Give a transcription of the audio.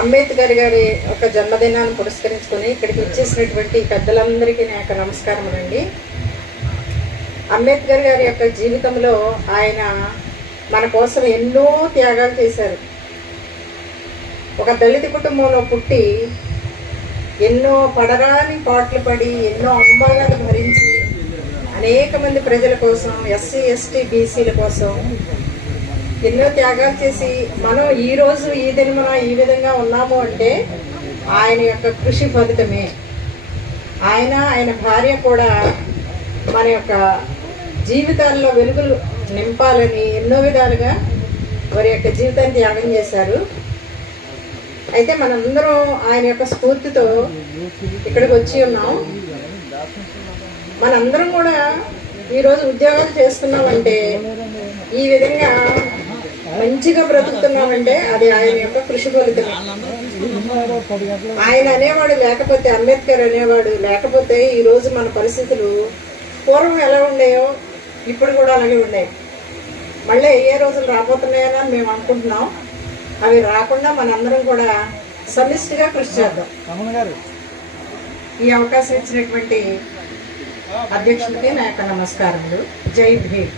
అంబేద్కర్ గారి ఒక జన్మదినాన్ని పురస్కరించుకొని ఇక్కడికి వచ్చేసినటువంటి పెద్దలందరికీ నా యొక్క నమస్కారములండి. అంబేద్కర్ గారి యొక్క జీవితంలో ఆయన మన కోసం ఎన్నో త్యాగాలు చేశారు. ఒక దళిత కుటుంబంలో పుట్టి ఎన్నో పడరాని పాటలు పడి ఎన్నో అంబాలను భరించి అనేక మంది ప్రజల కోసం, ఎస్సీ ఎస్టీ బీసీల కోసం ఎన్నో త్యాగాలు చేసి మనం ఈరోజు ఈ దినమున ఈ విధంగా ఉన్నాము అంటే ఆయన యొక్క కృషి ఫలితమే. ఆయన భార్య కూడా మన యొక్క జీవితాల్లో వెలుగులు నింపాలని ఎన్నో విధాలుగా వారి యొక్క జీవితాన్ని త్యాగం చేశారు. అయితే మనందరం ఆయన యొక్క స్ఫూర్తితో ఇక్కడికి వచ్చి ఉన్నాం. మనందరం కూడా ఈరోజు ఉద్యోగాలు చేస్తున్నామంటే, ఈ విధంగా మంచిగా బ్రతుకుతున్నామంటే అది ఆయన యొక్క కృషి ఫలితమే. ఆయన అనేవాడు లేకపోతే, అంబేద్కర్ అనేవాడు లేకపోతే ఈరోజు మన పరిస్థితులు పూర్వం ఎలా ఉండేయో ఇప్పుడు కూడా అలాగే ఉన్నాయి. మళ్ళీ ఏ రోజులు రాబోతున్నాయని మేము అనుకుంటున్నాం. అవి రాకుండా మనందరం కూడా సమిష్టిగా కృషి చేద్దాం. ఈ అవకాశం ఇచ్చినటువంటి అధ్యక్షుడికి నా యొక్క నమస్కారములు. జై భీమ్.